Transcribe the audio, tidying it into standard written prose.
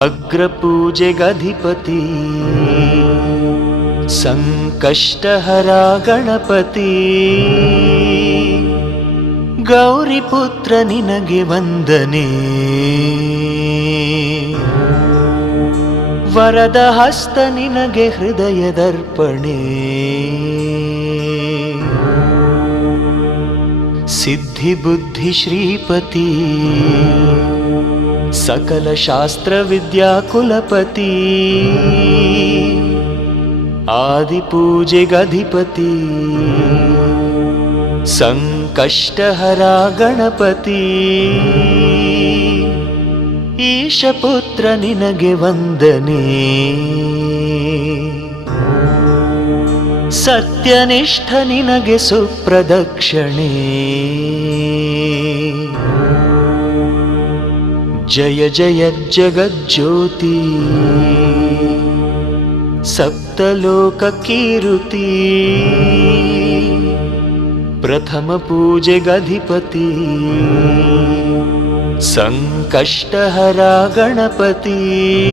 ಅಗ್ರಪೂಜೆಗಧಿಪತಿ ಸಂಕಷ್ಟಹರ ಗಣಪತಿ ಗೌರಿಪುತ್ರ ನಿನಗೆ ವಂದನೆ ವರದ ಹಸ್ತ ನಿನಗೆ ಹೃದಯದರ್ಪಣೆ ಸಿದ್ಧಿ ಬುದ್ಧಿ ಶ್ರೀಪತಿ ಸಕಲ ಶಾಸ್ತ್ರ ವಿದ್ಯಾ ಕುಲಪತಿ ಆದಿಪೂಜೆಗಧಿಪತಿ ಸಂಕಷ್ಟಹರ ಗಣಪತಿ ಈಶಪುತ್ರ ನಿನಗೆ ವಂದನೆ ಸತ್ಯನಿಷ್ಠ ನಿನಗೆ ಸುಪ್ರದಕ್ಷಿಣೆ ಜಯ ಜಯ ಜಗಜ್ಯೋತಿ ಸಪ್ತಲೋಕ ಕೀರುತಿ ಪ್ರಥಮ ಪೂಜೆಗಧಿಪತಿ ಸಂಕಷ್ಟಹರ ಗಣಪತಿ।